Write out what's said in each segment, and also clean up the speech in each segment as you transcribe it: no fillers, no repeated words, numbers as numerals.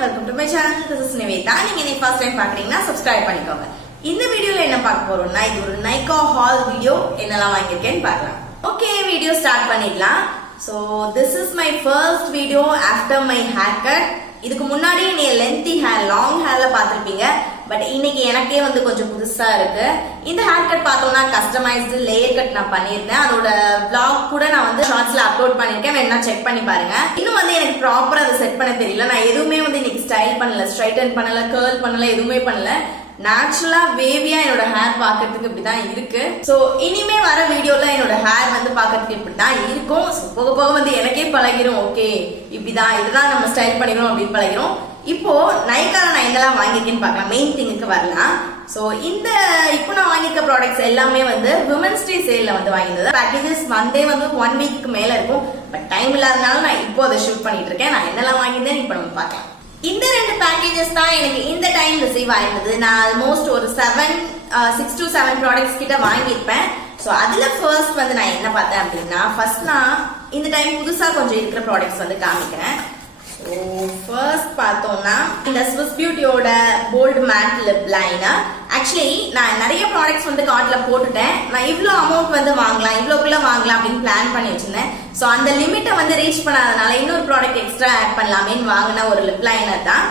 welcome to my channel. This is Nivedha. நீங்க இன்னைக்கு first time பாக்குறீங்கன்னா subscribe பண்ணிக்கோங்க. இந்த வீடியோல என்ன பார்க்க போறோம்னா இது ஒரு Nykaa haul வீடியோ. என்னலாம் வாங்கிருக்கேன்னு பார்க்கலாம். Okay, வீடியோ ஸ்டார்ட் பண்ணிடலாம். So this is my first video after my haircut. இதுக்கு முன்னாடி நீ lengthy hair, long hairல பாத்திருப்பீங்க. பட் இன்னைக்கு எனக்கே வந்து கொஞ்சம் புதுசா இருக்கு. இந்த ஹேர் கட் பார்த்தோம்னா கஸ்டமைஸ்டு லேயர் கட் நான் பண்ணிருந்தேன். அதோட vlog கூட நான் வந்து ஷார்ட்ஸ்ல அப்லோட் பண்ணிருக்கேன். வேணா செக் பண்ணி பாருங்க. இன்னும் வந்து எனக்கு ப்ராப்பரா அதை செட் பண்ண தெரியல. நான் எதுவுமே வந்து இன்னைக்கு ஸ்டைல் பண்ணல, ஸ்ட்ரைட்டன் பண்ணல, கர்ல் பண்ணல, எதுவுமே பண்ணல. நேச்சுரலா வேவியா என்னோட ஹேர் பாக்கிறதுக்கு இப்படிதான் இருக்கு. சோ இனிமே வர வீடியோல என்னோட ஹேர் வந்து பாக்கிறதுக்கு இப்படிதான் இருக்கும். போக போக வந்து எனக்கே பழகிரும். ஓகே இப்படிதான், இதுதான் நம்ம ஸ்டைல் பண்ணிக்கணும் அப்படின்னு பழகிரும். இப்போ நைக்கால நான் என்னெல்லாம் வாங்கிருக்கேன்னு பார்க்கலாம். மெயின் திங்குக்கு வரலாம். சோ இந்த இப்போ நான் வாங்கியிருக்க ப்ராடக்ட்ஸ் எல்லாமே வந்து விமன்ஸ் டே சேல்ல வந்து வாங்கினது. பேக்கேஜஸ் வந்தே வந்து 1 வீக்கு மேல இருக்கும். பட் டைம் இல்லாதனால நான் இப்போ அதை ஷூட் பண்ணிட்டு இருக்கேன். நான் என்னெல்லாம் வாங்கியிருந்தேன் இப்போ நம்ம பார்க்கலாம். இந்த 2 பேக்கேஜஸ் தான் எனக்கு இந்த டைம் ரிசீவ் ஆயிருந்தது. நான் ஆல்மோஸ்ட் ஒரு 6 to 7 ப்ராடக்ட்ஸ் கிட்ட வாங்கியிருப்பேன். சோ அதுல ஃபர்ஸ்ட் வந்து நான் என்ன பார்த்தேன் அப்படின்னா, ஃபர்ஸ்ட் நான் இந்த டைம் புதுசா கொஞ்சம் இருக்கிற ப்ராடக்ட்ஸ் வந்து காமிக்கிறேன். ஃபர்ஸ்ட் பார்த்தோம்னா இந்த ஸ்விஸ் பியூட்டியோட bold matte lip liner. Actually நான் நிறைய ப்ராடக்ட்ஸ் வந்து கார்ட்ல போட்டுட்டேன். நான் இவ்வளோ அமௌண்ட் வந்து வாங்கலாம், இவ்வளோக்குள்ள வாங்கலாம் அப்படின்னு பிளான் பண்ணி வச்சிருந்தேன். ஸோ அந்த லிமிட்டை வந்து ரீச் பண்ணாதனால இன்னொரு ப்ராடக்ட் எக்ஸ்ட்ரா ஆட் பண்ணலாமேன்னு வாங்கின ஒரு லிப் லைனர் தான்.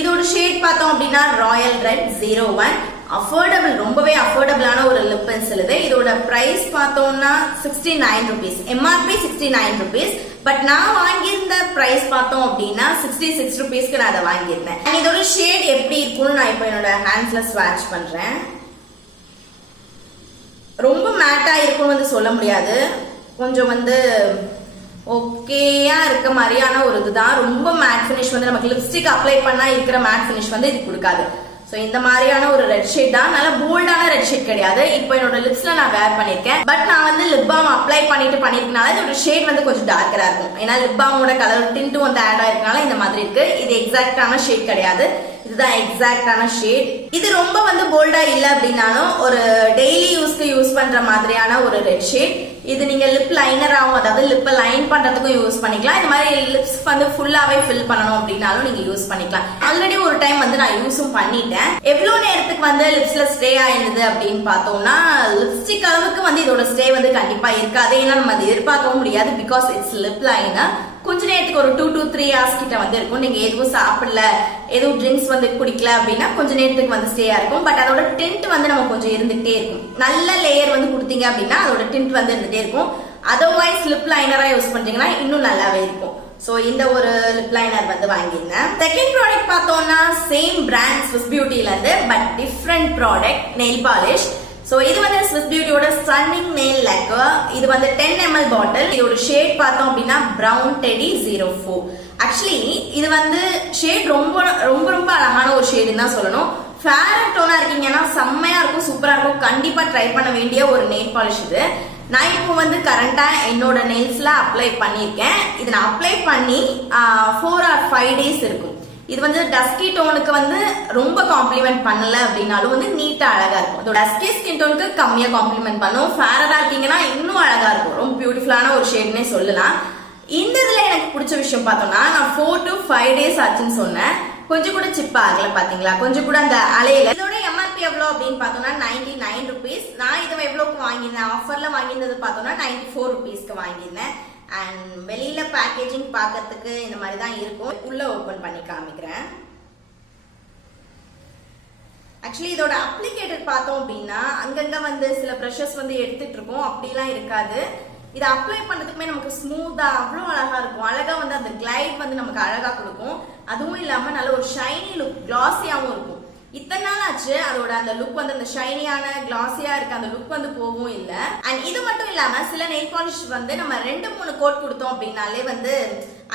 இதோட ஷேட் பார்த்தோம் அப்படின்னா ராயல் ரெட் 01. அஃபோர்டபிள், ரொம்பவே அஃபோர்டபிளான ஒரு லிப் பென்சில் இது. இதோட பிரைஸ் பார்த்தோம்னா 69 rupees. MRP 69 rupees. பட் நான் வாங்கியிருந்த பிரைஸ் பார்த்தோம் அப்படின்னா 66 rupeesக்கு நான் அதை வாங்கியிருந்தேன். இதோட ஷேட் எப்படி இருக்கும்னு நான் இப்போ என்னோட ஹேண்ட்ஸ்ல ஸ்வாட்ச் பண்றேன். ரொம்ப மேட்டா இருக்கும்னு வந்து சொல்ல முடியாது. கொஞ்சம் வந்து ஓகேயா இருக்க மாதிரியான ஒரு இதுதான். ரொம்ப மேட் பினிஷ் வந்து நமக்கு லிப்ஸ்டிக் அப்ளை பண்ணா இருக்கிற மேட் பினிஷ் வந்து இது கொடுக்காது. சோ இந்த மாதிரியான ஒரு ரெட் ஷேட் தான். நல்ல போல்டான ரெட் ஷேட் கிடையாது. இப்போ என்னோட லிப்ஸ்ல நான் வேர் பண்ணிருக்கேன். பட் நான் வந்து லிப் பாம் அப்ளை பண்ணிருக்கனால இதோட ஷேட் வந்து கொஞ்சம் டார்க்கரா இருக்கும். ஏன்னா லிப் பாமோட கலர் டிண்ட் வந்து ஆட் ஆயிருக்கனால இந்த மாதிரி இருக்கு. இது எக்ஸாக்டான ஷேட் கிடையாது, இதுதான் எக்ஸாக்டான ஷேட். இது ரொம்ப வந்து போல்டா இல்ல அப்படின்னாலும் ஒரு டெய்லி யூஸ்க்கு யூஸ் பண்ற மாதிரியான ஒரு ரெட் ஷேட். இது நீங்க லிப் லைனராகவும், அதாவது லிப்ப லைன் பண்றதுக்கும் யூஸ் பண்ணிக்கலாம். இந்த மாதிரி லிப்ஸ் வந்து ஃபுல்லாவே ஃபில் பண்ணணும் அப்படின்னாலும் நீங்க யூஸ் பண்ணிக்கலாம். ஆல்ரெடி ஒரு டைம் வந்து நான் யூஸும் பண்ணிட்டேன். எவ்வளவு நேரத்துக்கு வந்து லிப்ஸ்ல ஸ்டே ஆயிருந்தது அப்படின்னு பார்த்தோம்னா, லிப்ஸ்டிக் அளவுக்கு வந்து இதோட ஸ்டே வந்து கண்டிப்பா இருக்காது. ஏன்னா நம்ம அதை எதிர்பார்க்கவும் முடியாது. Because it's lip liner. கொஞ்ச நேரத்துக்கு ஒரு 2 to 3 hours கிட்ட வந்து இருக்கும். நீங்க எதுவும் சாப்பிடல, எதுவும் ட்ரிங்க்ஸ் வந்து குடிக்கல அப்படின்னா கொஞ்ச நேரத்துக்கு வந்து ஸ்டேயா இருக்கும். பட் அதோட டிண்ட் வந்து நம்ம கொஞ்சம் இருந்துகிட்டே இருக்கும். நல்ல லேயர் வந்து கொடுத்தீங்க அப்படின்னா அதோட டிண்ட் வந்து இருந்துட்டே இருக்கும். அதர்வைஸ் லிப் லைனரா யூஸ் பண்றீங்கன்னா இன்னும் நல்லாவே இருக்கும். சோ இந்த ஒரு லிப் லைனர் வந்து வாங்கியிருந்தேன். செகண்ட் ப்ராடக்ட் பார்த்தோம்னா சேம் பிராண்ட் ஸ்விஸ் பியூட்டில இருந்து but different product, nail polish. So இது வந்து ஸ்விஸ் பியூட்டியோட ஸ்டன்னிங் நெயில் லக்கர். இது வந்து 10 ml பாட்டில். இதோட ஷேட் பார்த்தோம் அப்படின்னா பிரவுன் டெடி 04. ஆக்சுவலி இது வந்து ஷேட் ரொம்ப ரொம்ப ரொம்ப அழகான ஒரு ஷேடுன்னு தான் சொல்லணும். ஃபேர் அண்ட் டோனா இருக்கீங்கன்னா செம்மையா இருக்கும், சூப்பரா இருக்கும். கண்டிப்பா ட்ரை பண்ண வேண்டிய ஒரு நெயில் பாலிஷ் இது. நான் இப்போ வந்து கரண்டா என்னோட நெயில்ஸ்ல அப்ளை பண்ணிருக்கேன். இது நான் அப்ளை பண்ணி 4 or 5 days இருக்கும். இது வந்து டஸ்கி டோனுக்கு வந்து ரொம்ப காம்ப்ளிமெண்ட் பண்ணல அப்படின்னாலும் வந்து நீட்டா அழகா இருக்கும். அதோட டஸ்கி ஸ்கின் டோனுக்கு கம்மியா காம்ப்ளிமெண்ட் பண்ணும். ஃபேரா இருக்கீங்கன்னா இன்னும் அழகா இருக்கும். ரொம்ப பியூட்டிஃபுல்லான ஒரு ஷேட்னே சொல்லலாம். இந்த இதுல எனக்கு பிடிச்ச விஷயம் பார்த்தோம்னா, நான் 4 to 5 days ஆச்சுன்னு சொன்னேன். கொஞ்சம் கூட சிப் ஆகல, பாத்தீங்களா? கொஞ்சம் கூட அந்த அலையில. இதோட எம்ஆர்பி எவ்வளவு அப்படின்னு பார்த்தோம்னா 99 rupees. நான் இதை எவ்வளவுக்கு வாங்கியிருந்தேன், ஆஃபர்ல வாங்கியிருந்தது பார்த்தோம்னா 94 rupeesக்கு வாங்கியிருந்தேன். அண்ட் வெளியில பேக்கேஜிங் பார்க்கறதுக்கு இந்த மாதிரி தான் இருக்கும். உள்ள ஓபன் பண்ணி காமிக்கிறேன். ஆக்சுவலி இதோட அப்ளிகேட்டர் பார்த்தோம் அப்படின்னா அங்கங்க வந்து சில ப்ரஷஸ் வந்து எடுத்துட்டு இருக்கோம். அப்படிலாம் இருக்காது. இதை அப்ளை பண்றதுக்குமே நமக்கு ஸ்மூத்தா அவ்வளோ அழகா இருக்கும். அழகா வந்து அந்த கிளைட் வந்து நமக்கு அழகா கொடுக்கும். அதுவும் இல்லாம நல்ல ஒரு ஷைனி லுக், கிளாஸியாவும் இருக்கும். இத்தனை நாள் ஆச்சு அதோட அந்த லுக் வந்து அந்த ஷைனியான கிளாஸியா இருக்க அந்த லுக் வந்து போகவும் இல்ல. அண்ட் இது மட்டும் இல்லாம சில நெயில் பாலிஷ் வந்து நம்ம 2-3 கோட் கொடுத்தோம் அப்படின்னாலே வந்து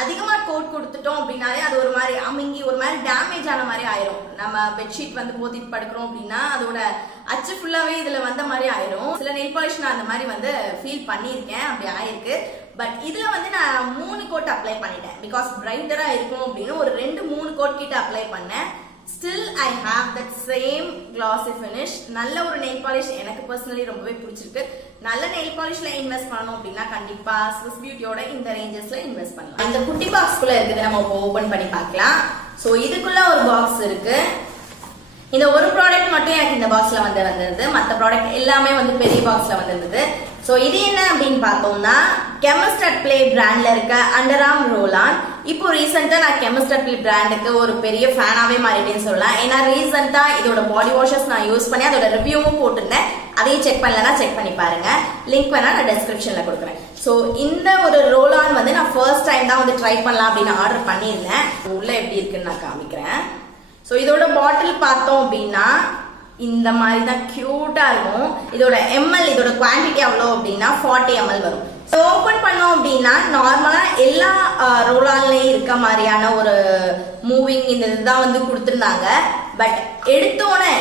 அதிகமா கோட் கொடுத்துட்டோம் அப்படின்னாலே அது ஒரு மாதிரி அமுங்கி ஒரு மாதிரி டேமேஜ் ஆன மாதிரி ஆயிரும். நம்ம பெட்ஷீட் வந்து போத்திட்டு படுக்கிறோம் அப்படின்னா அதோட அச்சு ஃபுல்லாவே இதுல வந்த மாதிரி ஆயிரும். சில நெயில் பாலிஷ் நான் அந்த மாதிரி வந்து ஃபீல் பண்ணியிருக்கேன், அப்படி ஆயிருக்கு. பட் இதுல வந்து நான் 3 கோட் அப்ளை பண்ணிட்டேன். பிகாஸ் பிரைட்டரா இருக்கும் அப்படின்னு ஒரு 2-3 கோட் கிட்ட அப்ளை பண்ணேன். Still I have that same glossy finish. நல்ல ஒரு நெயில் பாலிஷ் எனக்கு பர்சனலி ரொம்பவே பிடிச்சிருக்கு. நல்ல நெயில் பாலிஷ்ல இன்வெஸ்ட் பண்ணனும் அப்படினா கண்டிப்பா ஸ்விஸ் பியூட்டியோட இந்த ரேஞ்சஸ்ல இன்வெஸ்ட் பண்ணலாம். இந்த குட்டி பாக்ஸ்க்குள்ள இருக்குது, நம்ம ஓபன் பண்ணி பார்க்கலாம். சோ ஸோ இதுக்குள்ள ஒரு பாக்ஸ் இருக்கு. இந்த ஒரு ப்ராடக்ட் மட்டும் எனக்கு இந்த பாக்ஸ்ல வந்திருந்தது, மற்ற ப்ராடக்ட் எல்லாமே வந்து பெரிய பாக்ஸ்ல வந்திருந்தது. ஸோ இது என்ன அப்படின்னு பார்த்தோம்னா கெமிஸ்ட் அட் பிளே பிராண்ட்ல இருக்க அண்டர் ஆர்ம் ரோல் ஆன். இப்போ ரீசெண்டா நான் கெமிஸ்ட் அட் பிளே பிராண்டுக்கு ஒரு பெரிய ஃபேனாவே மாறிட்டேன்னு சொல்லலாம். ஏன்னா ரீசெண்டா இதோட பாடி வாஷஸ் நான் யூஸ் பண்ணி அதோட ரிவ்யூவும் போட்டிருந்தேன். அதையும் செக் பண்ணலன்னா செக் பண்ணி பாருங்க. லிங்க் வேணா நான் டிஸ்கிரிப்ஷன்ல கொடுக்குறேன். ஸோ இந்த ஒரு ரோல் ஆன் வந்து நான் ஃபர்ஸ்ட் டைம் தான் வந்து ட்ரை பண்ணலாம் அப்படின்னு ஆர்டர் பண்ணியிருந்தேன். உள்ள எப்படி இருக்குன்னு நான் காமிக்கிறேன். ஸோ இதோட பாட்டில் பார்த்தோம் அப்படின்னா இந்த மாதிரி தான் கியூட்டா இருக்கும். இதோட எம்எல், இதோட குவான்டிட்டி எவ்வளோ அப்படின்னா 40 ml வரும். ஸோ ஓப்பன் பண்ணோம் அப்படின்னா நார்மலா எல்லா ரோல் ஆன்லயும் இருக்க மாதிரியான ஒரு மூவிங் இந்த இதுதான் வந்து கொடுத்துருந்தாங்க. பட் எடுத்தோன்னே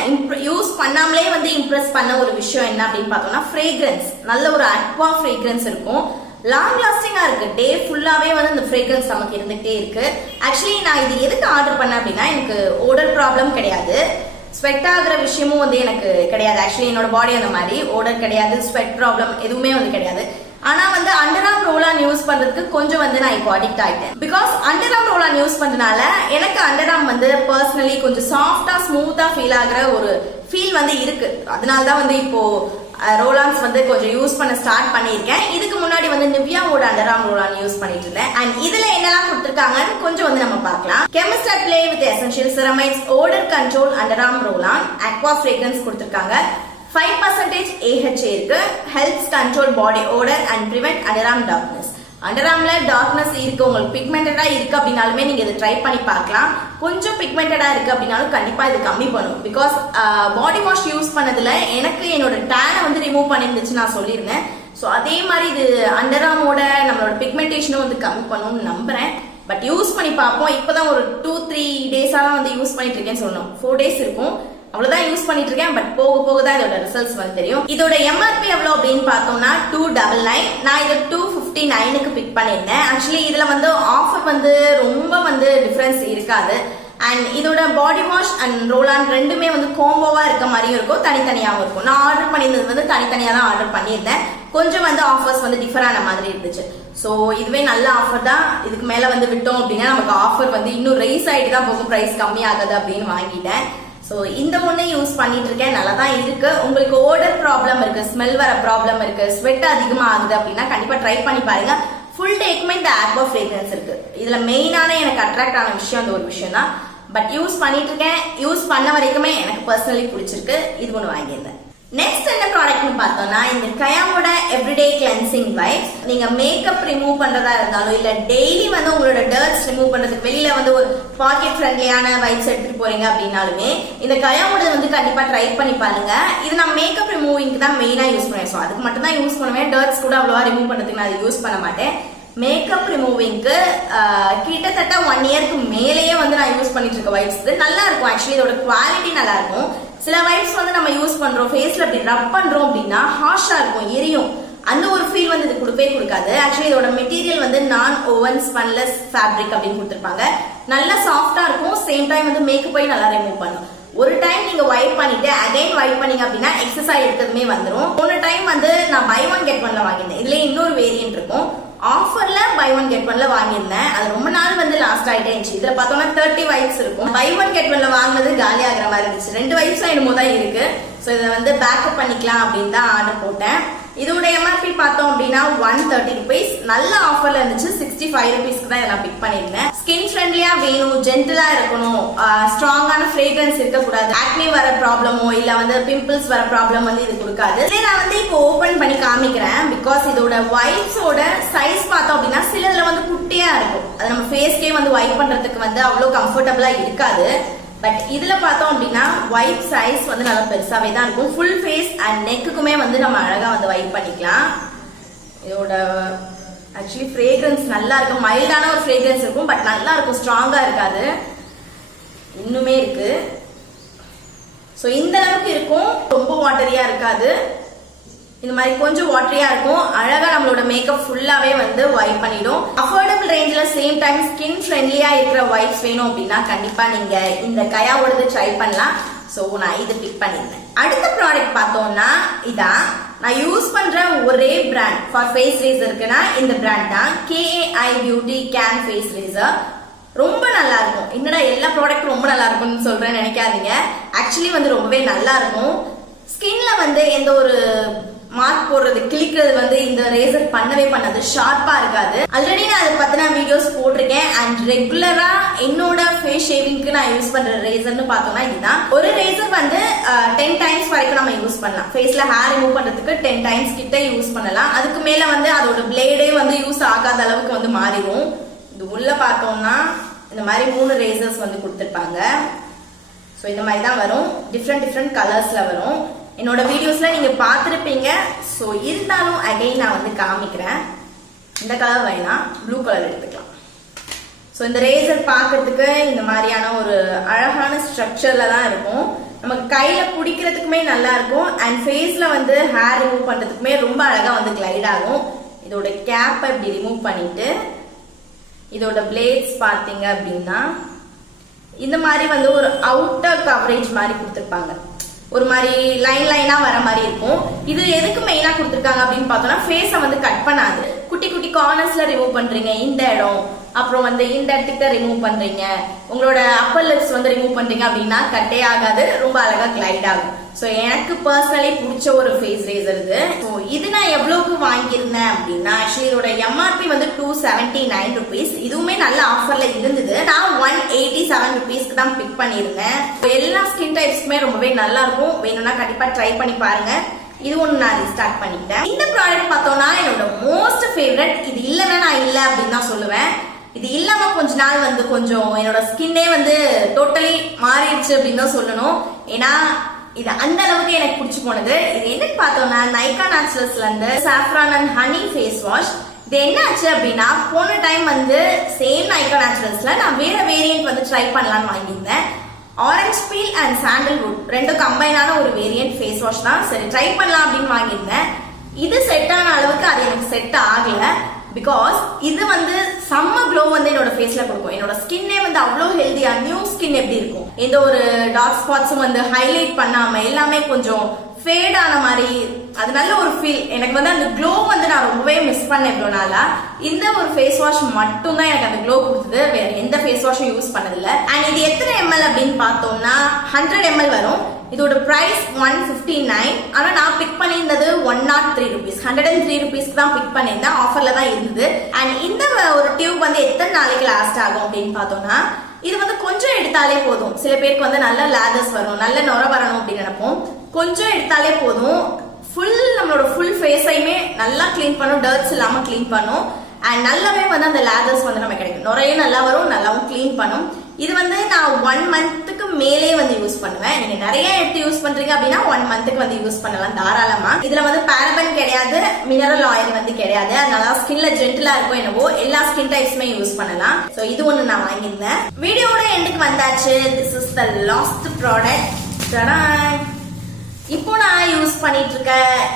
யூஸ் பண்ணாமலே வந்து இம்ப்ரெஸ் பண்ண ஒரு விஷயம் என்ன அப்படின்னு பார்த்தோம்னா ஃப்ரேக்ரன்ஸ். நல்ல ஒரு அக்வா ஃப்ரேக்ரன்ஸ் இருக்கும். லாங் லாஸ்டிங்கா இருக்கு. டே ஃபுல்லாவே வந்து இந்த ஃப்ரேக்ரன்ஸ் நமக்கு இருந்துகிட்டே இருக்கு. ஆக்சுவலி நான் இது எதுக்கு ஆர்டர் பண்ணேன் அப்படின்னா எனக்கு ஓடர் ப்ராப்ளம் கிடையாது, ஸ்வெட் ஆகுற விஷயமும் வந்து எனக்கு கிடையாது. ஆக்சுவலி என்னோட பாடி அந்த மாதிரி ஓடர் கிடையாது, ஸ்வெட் ப்ராப்ளம் எதுவுமே வந்து கிடையாது. ஆனா வந்து under arm roll on use பண்றதுக்கு கொஞ்சம் வந்து நான் இப்போ அடிக்ட் ஆயிட்டேன். Because under arm roll on use பண்றதுனால எனக்கு அண்டர் ஆர்ம் வந்து பர்சனலி கொஞ்சம் சாஃப்டா ஸ்மூத்தா ஃபீல் ஆகுற ஒரு ஃபீல் வந்து இருக்கு. அதனாலதான் வந்து இப்போ ரோலான்ஸ் வந்து கொஞ்சம் யூஸ் பண்ண ஸ்டார்ட் பண்ணியிருக்கேன். இதுக்கு முன்னாடி வந்து நிவ்யாவோட அண்டர் ஆர்ம் ரோலான் யூஸ் பண்ணிட்டு இருந்தேன். அண்ட் இதுல என்னெல்லாம் கொடுத்துருக்காங்கன்னு கொஞ்சம் வந்து நம்ம பார்க்கலாம். Chemist at play with essential ceramides odour control under arm roll on aqua fragrance கொடுத்துருக்காங்க. 5% AHA இருக்கு. Helps control body odour and prevent under arm darkness. Under ஆர்ம்ல டார்க்னஸ் இருக்கு, உங்களுக்கு பிக்மெண்டடா இருக்கு அப்படின்னாலுமே நீங்க இதை ட்ரை பண்ணி பார்க்கலாம். கொஞ்சம் பிக்மெண்டடா இருக்கு அப்படின்னாலும் கண்டிப்பா இது கம்மி பண்ணும். பிகாஸ் பாடி வாஷ் யூஸ் பண்ணதுல எனக்கு என்னோட டேனை வந்து ரிமூவ் பண்ணிருந்துச்சு நான் சொல்லியிருந்தேன். ஸோ அதே மாதிரி இது அண்டர் ஆர்மோட நம்மளோட பிக்மெண்டேஷனும் வந்து கம்மி பண்ணும்னு நம்புறேன். பட் யூஸ் பண்ணி பார்ப்போம். இப்பதான் ஒரு 2-3 டேஸா தான் வந்து யூஸ் பண்ணிட்டு இருக்கேன்னு சொல்லணும். 4 days இருக்கும், அவ்வளவுதான் யூஸ் பண்ணிட்டு இருக்கேன். பட் போக போக தான் இதோட ரிசல்ட்ஸ் வந்து தெரியும். இதோட எம்ஆர்பி எவ்வளவு அப்படின்னு பார்த்தோம்னா 299. நான் இதை 259க்கு பிக் பண்ணியிருந்தேன். ஆக்சுவலி இதுல வந்து ஆஃபர் வந்து ரொம்ப வந்து டிஃபரன்ஸ் இருக்காது. அண்ட் இதோட body wash and roll on ரெண்டுமே வந்து கோம்போவா இருக்க மாதிரியும் இருக்கும், தனித்தனியாகவும் இருக்கும். நான் ஆர்டர் பண்ணியிருந்தது வந்து தனித்தனியா தான் ஆர்டர் பண்ணியிருந்தேன். கொஞ்சம் வந்து ஆஃபர்ஸ் வந்து டிஃபர் ஆன மாதிரி இருந்துச்சு. ஸோ இதுவே நல்ல ஆஃபர் தான். இதுக்கு மேல வந்து விட்டோம் அப்படின்னா நமக்கு ஆஃபர் வந்து இன்னும் ரைஸ் ஆகிட்டு தான் போகும், பிரைஸ் கம்மி ஆகுது அப்படின்னு வாங்கிட்டேன். ஸோ இந்த ஒண்ணு யூஸ் பண்ணிட்டு இருக்கேன், நல்லா தான் இருக்கு. உங்களுக்கு ஓடர் ப்ராப்ளம் இருக்கு, ஸ்மெல் வர ப்ராப்ளம் இருக்கு, ஸ்வெட் அதிகமா ஆகுது அப்படின்னா கண்டிப்பா ட்ரை பண்ணி பாருங்க. ஃபுல் டேக்குமே இந்த ஆக்வா ஃப்ரேக்ரன்ஸ் இருக்கு. இதுல மெயினான எனக்கு அட்ராக்ட் ஆன விஷயம் அந்த ஒரு விஷயம் தான். பட் யூஸ் பண்ணிட்டு இருக்கேன், யூஸ் பண்ண வரைக்குமே எனக்கு பர்சனலி பிடிச்சிருக்கு. இது ஒன்று வாங்கியிருந்தேன். நெக்ஸ்ட் என்ன ப்ராடக்ட்னு பார்த்தோம்னா இந்த கயாமோட எவ்ரிடே கிளென்சிங் வைப்ஸ். நீங்க மேக்கப் ரிமூவ் பண்றதா இருந்தாலும் இல்ல டெய்லி வந்து உங்களோட டர்ட்ஸ் ரிமூவ் பண்றதுக்கு வெளியில வந்து ஒரு பாக்கெட் ஃப்ரெண்ட்லியான வைப்ஸ் எடுத்துட்டு போறீங்க அப்படின்னாலுமே இந்த கயாமோட வந்து கண்டிப்பா ட்ரை பண்ணி பாருங்க. இது நான் மேக்கப் ரிமூவிங்க்கு தான் மெயினா யூஸ் பண்ணுவேன். ஸோ அதுக்கு மட்டும் தான் யூஸ் பண்ணுவேன். டர்ட்ஸ் கூட அவ்வளவா ரிமூவ் பண்றதுக்கு நான் அதை யூஸ் பண்ண மாட்டேன். மேக்கப் ரிமூவிங்க்கு கிட்டத்தட்ட 1 இயர்க்கு மேலேயே வந்து நான் யூஸ் பண்ணிட்டு இருக்க வைப்ஸ் நல்லா இருக்கும். ஆக்சுவலி இதோட குவாலிட்டி நல்லா இருக்கும். சில வைப்ஸ் வந்து நம்ம யூஸ் பண்றோம், ஃபேஸ்ல அப்படி ரப் பண்றோம் அப்படின்னா ஹார்ஷா இருக்கும், எரியும். அந்த ஒரு ஃபீல் வந்து இது கொடுக்கவே கொடுக்காது. ஆக்சுவலி இதோட மெட்டீரியல் வந்து நான் ஓவன் ஸ்பன்லெஸ் ஃபேப்ரிக் அப்படின்னு கொடுத்துருப்பாங்க. நல்லா சாஃப்டா இருக்கும், சேம் டைம் வந்து மேக்கப் போய் நல்லா ரிமூவ் பண்ணும். ஒரு டைம் நீங்க வைப் பண்ணிட்டு அகைன் வைப் பண்ணீங்க அப்படின்னா எக்ஸசைஸ் எடுத்ததுமே வந்துடும். போன டைம் வந்து நான் பை 1 get 1ல வாங்கியிருந்தேன். இதுல இன்னொரு வேரியன்ட் இருக்கும், ஆஃபர்ல பை 1 get 1ல வாங்கியிருந்தேன். அது ரொம்ப நாள் வந்து லாஸ்ட் ஆயிட்டே இருந்துச்சு. இதுல பார்த்தோம்னா 30 வைப்ஸ் இருக்கும். பை 1 get 1ல வாங்கினது காலி ஆகிற மாதிரி இருந்துச்சு. 2 வைப்ஸ் என்னமோ தான் இருக்கு. ஸோ இதை வந்து பேக்கப் பண்ணிக்கலாம் அப்படின்னு தான் ஆர்டர் போட்டேன். இதோட எம்ஆர்பி பார்த்தோம் அப்படின்னா 130 rupees. நல்ல ஆஃபர்ல இருந்துச்சு. 65 rupeesக்கு தான் நான் பிக் பண்ணிருந்தேன். ஸ்கின் ஃப்ரெண்ட்லியா வேணும், ஜென்டலா இருக்கணும், ஸ்ட்ராங்கான ஃப்ரேக்ரன்ஸ் இருக்கக்கூடாது, ஆக்னி வர ப்ராப்ளமோ இல்ல வந்து பிம்பிள்ஸ் வர ப்ராப்ளம் வந்து இது கொடுக்காது. நான் வந்து இப்போ ஓபன் பண்ணி காமிக்கிறேன். பிகாஸ் இதோட வைப்ஸோட சைஸ் பார்த்தோம் அப்படின்னா சிலதுல வந்து குட்டியா இருக்கும். அது நம்ம ஃபேஸ்க்கே வந்து வைப் பண்றதுக்கு வந்து அவ்வளோ கம்ஃபர்டபுளா இருக்காது. பட் இதுல பார்த்தோம் அப்படின்னா வைப் சைஸ் வந்து நல்லா பெருசாவே தான் இருக்கும். ஃபுல் ஃபேஸ் அண்ட் நெக்குக்குமே வந்து நம்ம அழகா வந்து வைப் பண்ணிக்கலாம். இதோட ஆக்சுவலி ஃப்ரேக்ரன்ஸ் நல்லா இருக்கும், மைல்டான ஒரு ஃப்ரேக்ரன்ஸ் இருக்கும். பட் நல்லா இருக்கும், ஸ்ட்ராங்கா இருக்காது, இன்னுமே இருக்கு. ஸோ இந்த அளவுக்கு இருக்கும், ரொம்ப வாட்டரியா இருக்காது. இந்த மாதிரி கொஞ்சம் வாட்டரியா இருக்கும். அழகா நம்மளோட மேக்கப் ஃபுல்லாவே வந்து வைப் பண்ணிடும். அஃபோர்டபிள் ரேஞ்சில சேம் டைம் ஸ்கின் ஃப்ரெண்ட்லியா இருக்கிற வைப்ஸ் வேணும் அப்படின்னா கண்டிப்பா நீங்க இந்த கயாவோடது ட்ரை பண்ணலாம். ஸோ நான் இது பிக் பண்ணிருந்தேன். அடுத்த ப்ராடக்ட் பார்த்தோம்னா இதான் நான் யூஸ் பண்ற ஒரே பிராண்ட் ஃபார் ஃபேஸ் ரேசருக்குன்னா இந்த பிராண்ட் தான். KAI Beauty Can face razor. ரொம்ப நல்லா இருக்கும். என்னடா எல்லா ப்ராடக்ட் இருக்கும்னு சொல்றேன்னு நினைக்காதீங்க. ஆக்சுவலி வந்து ரொம்பவே நல்லா இருக்கும். ஸ்கின்ல வந்து எந்த ஒரு மார்க் போடுறது கிளிக்கிறது வந்து இந்த ரேசர் பண்ணவே பண்ணாது, ஷார்ப்பா இருக்காது. ஆல்ரெடி நான் அதை பத்தின வீடியோஸ் போட்டிருக்கேன். அண்ட் ரெகுலரா என்னோட ஃபேஸ் ஷேவிங்க்கு நான் யூஸ் பண்ற ரேசர்னு பார்த்தோம்னா இதுதான். ஒரு ரேசர் வந்து 10 டைம்ஸ் வரைக்கும் நம்ம யூஸ் பண்ணலாம். ஃபேஸ்ல ஹேர் ரிமூவ் பண்றதுக்கு 10 டைம்ஸ் கிட்ட யூஸ் பண்ணலாம். அதுக்கு மேல வந்து அதோட பிளேடே வந்து யூஸ் ஆகாத அளவுக்கு வந்து மாறிடும். இது உள்ள பார்த்தோம்னா இந்த மாதிரி 3 ரேசர்ஸ் வந்து கொடுத்துருப்பாங்க. ஸோ இந்த மாதிரி தான் வரும். டிஃப்ரெண்ட் கலர்ஸ்ல வரும். என்னோட வீடியோஸ்ல நீங்க பார்த்துருப்பீங்க. ஸோ இருந்தாலும் அகைன் நான் வந்து காமிக்கிறேன். இந்த கலர் வேணாம், ப்ளூ கலர் எடுத்துக்கலாம். ஸோ இந்த ரேசர் பார்க்கறதுக்கு இந்த மாதிரியான ஒரு அழகான ஸ்ட்ரக்சர்ல தான் இருக்கும். நமக்கு கையில பிடிக்கிறதுக்குமே நல்லா இருக்கும். அண்ட் ஃபேஸ்ல வந்து ஹேர் ரிமூவ் பண்றதுக்குமே ரொம்ப அழகா வந்து கிளைட் ஆகும். இதோட கேப்பை இப்படி ரிமூவ் பண்ணிட்டு இதோட பிளேட்ஸ் பார்த்தீங்க அப்படின்னா இந்த மாதிரி வந்து ஒரு அவுட்டர் கவரேஜ் மாதிரி கொடுத்துருப்பாங்க. ஒரு மாதிரி லைனா வர மாதிரி இருக்கும். இது எதுக்கு மெயினா கொடுத்துருக்காங்க அப்படின்னு பார்த்தோம்னா ஃபேஸை வந்து கட் பண்ணாது. குட்டி குட்டி கார்னர்ஸ்ல ரிமூவ் பண்றீங்க இந்த இடம், அப்புறம் வந்து இந்த இடத்துக்கிட்ட ரிமூவ் பண்றீங்க, உங்களோட அப்பர் லிப்ஸ் வந்து ரிமூவ் பண்றீங்க அப்படின்னா கட்டே ஆகாது, ரொம்ப அழகா கிளைட் ஆகும். ஸோ எனக்கு பர்சனலி பிடிச்ச ஒரு ஃபேஸ் ரேசர் இது. ஸோ இது நான் எவ்வளவுக்கு வாங்கியிருந்தேன் அப்படின்னா ஆக்சுவலி இதோட எம்ஆர்பி வந்து 279 rupees. இதுவுமே நல்ல ஆஃபர்ல இருந்தது. நான் 187 rupeesக்கு தான் பிக் பண்ணியிருந்தேன். எல்லா ஸ்கின் டைப்ஸ்க்குமே ரொம்பவே நல்லா இருக்கும். வேணும்னா கண்டிப்பா ட்ரை பண்ணி பாருங்க. இது ஒன்று நான் ரீஸ்டார்ட் பண்ணிட்டேன். இந்த ப்ராடக்ட் பார்த்தோம்னா என்னோட மோஸ்ட் ஃபேவரட். இது இல்லைன்னா நான் இல்லை அப்படின்னு தான் சொல்லுவேன். இது இல்லாம கொஞ்ச நாள் வந்து கொஞ்சம் என்னோட ஸ்கின்னே வந்து டோட்டலி மாறிடுச்சு அப்படின்னு தான் சொல்லணும். ஏன்னா இது அந்த அளவுக்கு எனக்கு பிடிச்சி போனது. இது என்னன்னு பார்த்தோம்னா நைகா நேச்சுரல்ஸ்ல இருந்து saffron and honey face wash. இது என்ன ஆச்சு அப்படின்னா போன டைம் வந்து சேம் நைகா நேச்சுரல்ஸ்ல நான் வேற வேரியன்ட் வந்து ட்ரை பண்ணலாம்னு வாங்கியிருந்தேன். ஆரஞ்சு பீல் அண்ட் சாண்டல்வுட் ரெண்டும் கம்பைனான ஒரு வேரியன்ட் ஃபேஸ் வாஷ் தான். சரி ட்ரை பண்ணலாம் அப்படின்னு வாங்கியிருந்தேன். இது செட் ஆன அளவுக்கு அது எனக்கு செட் ஆகல. பிகாஸ் இது வந்து செம்ம க்ளோ வந்து என்னோட ஃபேஸ்ல கொடுக்கும். என்னோட ஸ்கின்னே வந்து அவ்வளோ ஹெல்தியா நியூ ஸ்கின் எப்படி இருக்கும், எந்த ஒரு டார்க் ஸ்பாட்ஸும் வந்து ஹைலைட் பண்ணாம எல்லாமே கொஞ்சம் ஃபேட் ஆன மாதிரி அது நல்ல ஒரு ஃபீல். எனக்கு வந்து அந்த க்ளோ வந்து நான் ரொம்பவே மிஸ் பண்ணேன் இவ்வளோ நாளா. இந்த ஒரு ஃபேஸ் வாஷ் மட்டும் தான் எனக்கு அந்த க்ளோ கொடுத்தது. வேற எந்த ஃபேஸ் வாஷும் யூஸ் பண்ணதில்லை. அண்ட் இது எத்தனை ml அப்படின்னு பார்த்தோம்னா 100 ml வரும். இதோட பிரைஸ் 159. ஆனா நான் பிக் பண்ணியிருந்தது 103 rupees. 103 rupeesக்கு தான் பிக் பண்ணியிருந்தேன். ஆஃபர்ல தான் இருந்தது. அண்ட் இந்த ஒரு டியூப் வந்து எத்தனை நாளைக்கு லாஸ்ட் ஆகும் அப்படின்னு பார்த்தோம்னா இது வந்து கொஞ்சம் எடுத்தாலே போதும். சில பேருக்கு வந்து நல்ல லேதர்ஸ் வரும், நல்ல நுர வரணும் அப்படின்னு நினைப்போம். கொஞ்சம் எடுத்தாலே போதும். நம்மளோட ஃபுல் ஃபேஸையுமே நல்லா கிளீன் பண்ணும், டர்ட்ஸ் இல்லாம கிளீன் பண்ணும். அண்ட் நல்லாவே வந்து அந்த லேதர்ஸ் வந்து நம்ம கிடைக்கும். நுரையும் நல்லா வரும், நல்லாவும் கிளீன் பண்ணும். இது வந்து நான் 1 monthக்கு மேலே வந்து யூஸ் பண்ணுவேன். நீங்க நிறைய எடுத்து யூஸ் பண்றீங்க அப்படின்னா 1 monthக்கு வந்து யூஸ் பண்ணலாம் தாராளமா. இதுல வந்து பாரபன் கிடையாது, மினரல் ஆயில் வந்து கிடையாது. அதனால ஸ்கின்ல ஜென்டிலா இருக்கும். என்னவோ எல்லா ஸ்கின் டைப்ஸ்மே யூஸ் பண்ணலாம். சோ இது ஒண்ணு நான் வாங்கியிருந்தேன். வீடியோட எண்டுக்கு வந்தாச்சு. This is the last product. இப்போ நான் யூஸ் பண்ணிட்டு இருக்க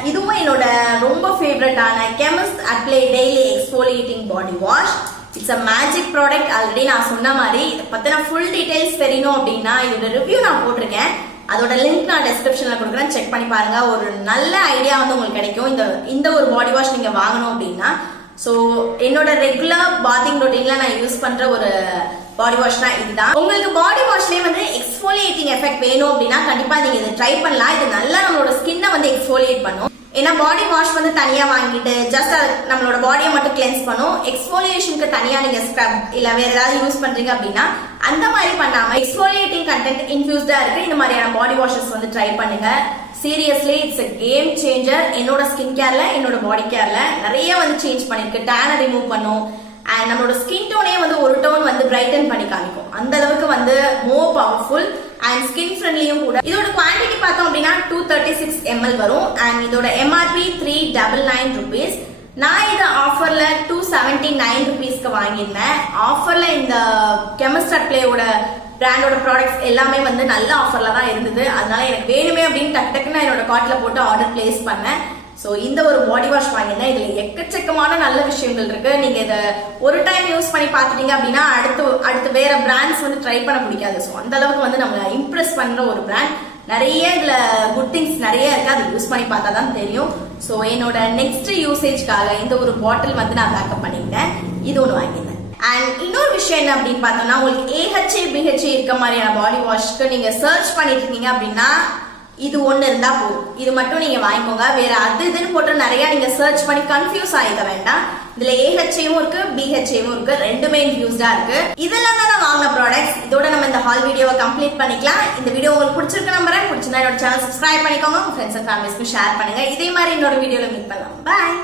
இதுவும் என்னோட ரொம்ப ஃபேவரட்டான chemist apply daily exfoliating body wash. It's a magic product. Already நான் சொன்ன மாதிரி இதை பத்தின ஃபுல் டீடைல்ஸ் தெரியணும் அப்படின்னா இதோட ரிவ்யூ நான் போட்டிருக்கேன். அதோட லிங்க் நான் டிஸ்கிரிப்ஷன்ல கொடுக்குறேன், செக் பண்ணி பாருங்க. ஒரு நல்ல ஐடியா வந்து உங்களுக்கு கிடைக்கும் இந்த ஒரு பாடி வாஷ் நீங்க வாங்கணும் அப்படின்னா. ஸோ என்னோட ரெகுலர் பாத்திங் ரொட்டீன்ல நான் யூஸ் பண்ற ஒரு பாடி வாஷ்னா இதுதான். உங்களுக்கு பாடி வாஷ்லயே வந்து எக்ஸ்ஃபோலியேட்டிங் எஃபெக்ட் வேணும் அப்படின்னா கண்டிப்பா நீங்க இதை ட்ரை பண்ணலாம். இது நல்லா நம்மளோட ஸ்கின்னை வந்து எக்ஸ்ஃபோலியேட் பண்ணும். ஏன்னா பாடி வாஷ் வந்து தனியா வாங்கிட்டு ஜஸ்ட் நம்மளோட பாடியை மட்டும் கிளென்ஸ் பண்ணும். எக்ஸ்ஃபோலியேஷனுக்கு தனியா நீங்க ஸ்க்ரப் இல்ல வேற ஏதாவது யூஸ் பண்றீங்க அப்படின்னா அந்த மாதிரி பண்ணாம எக்ஸ்ஃபோலியேட்டிங் கண்டென்ட் இன்ஃபியூஸ்டா இருக்கு இந்த மாதிரியான பாடி வாஷஸ் வந்து ட்ரை பண்ணுங்க. Seriously it's a game changer. என்னோட ஸ்கின் கேர்ல என்னோட பாடி கேர்ல நிறைய வந்து சேஞ்ச் பண்ணிருக்கு. டேனை ரிமூவ் பண்ணும். அண்ட் நம்மளோட ஸ்கின் டோனே வந்து ஒரு டோன் வந்து பிரைட்டன் பண்ணி காமிக்கும். அந்த அளவுக்கு வந்து மோர் பவர்ஃபுல் அண்ட் ஸ்கின் ஃப்ரெண்ட்லியும் கூட. இதோட குவான்டிட்டி பார்த்தோம் அப்படின்னா 236 ml வரும். அண்ட் இதோட எம்ஆர்பி 399 rupees. நான் இதை ஆஃபர்ல 279 rupeesக்கு வாங்கியிருந்தேன். ஆஃபர்ல இந்த கெமிஸ்ட் அப்ளையோட பிராண்டோட ப்ராடக்ட்ஸ் எல்லாமே வந்து நல்ல ஆஃபர்ல தான் இருந்தது. அதனால எனக்கு வேணுமே அப்படின்னு டக்கு நான் என்னோட கார்ட்ல போட்டு ஆர்டர் பிளேஸ் பண்ணேன். ஸோ இந்த ஒரு பாடி வாஷ் வாங்கினா இதுல எக்கச்சக்கமான நல்ல விஷயங்கள் இருக்கு. நீங்க இதை ஒரு டைம் யூஸ் பண்ணி பார்த்துட்டீங்க அப்படின்னா அடுத்து வேற பிராண்ட்ஸ் வந்து ட்ரை பண்ண பிடிக்காது. ஸோ அந்த அளவுக்கு வந்து நம்மளை இம்ப்ரெஸ் பண்ற ஒரு பிராண்ட். நிறைய இதுல குட் திங்ஸ் நிறைய இருக்கு. அதை யூஸ் பண்ணி பார்த்தா தான் தெரியும். ஸோ என்னோட நெக்ஸ்ட் யூசேஜ்க்காக இந்த ஒரு பாட்டில் வந்து நான் பேக்கப் பண்ணிக்கிட்டேன். இது ஒன்று வாங்கியிருந்தேன். அண்ட் இன்னொரு விஷயம் என்ன அப்படின்னு பார்த்தோம்னா, உங்களுக்கு AHA BHA இருக்க மாதிரியான பாடி வாஷ்க்கு நீங்க சர்ச் பண்ணிட்டு இருக்கீங்க அப்படின்னா இது ஒண்ணு இருந்தா போதும். இது மட்டும் நீங்க வாங்கிக்கோங்க. வேற அது இதுன்னு போட்டு நிறைய நீங்க சர்ச் பண்ணி கன்ஃபியூஸ் ஆகிக்க வேண்டாம். இதுல AHAவும் இருக்கு BHAவும் இருக்கு, ரெண்டுமே இன்ஃபியூஸ்டா இருக்கு. இதெல்லாம் தான் நான் வாங்கின ப்ராடக்ட்ஸ். இதோட நம்ம இந்த ஹால் வீடியோவை கம்ப்ளீட் பண்ணிக்கலாம். இந்த வீடியோ உங்களுக்கு பிடிச்சிருக்கு நம்புறேன். பிடிச்சிருந்தா என்னோட சேனல் சப்ஸ்கிரைப் பண்ணிக்கோங்க, உங்க ஃப்ரெண்ட்ஸ் அண்ட் ஃபேமிலிஸ்க்கு ஷேர் பண்ணுங்க. இதே மாதிரி இன்னொரு வீடியோல மீட் பண்ணலாம். பாய்.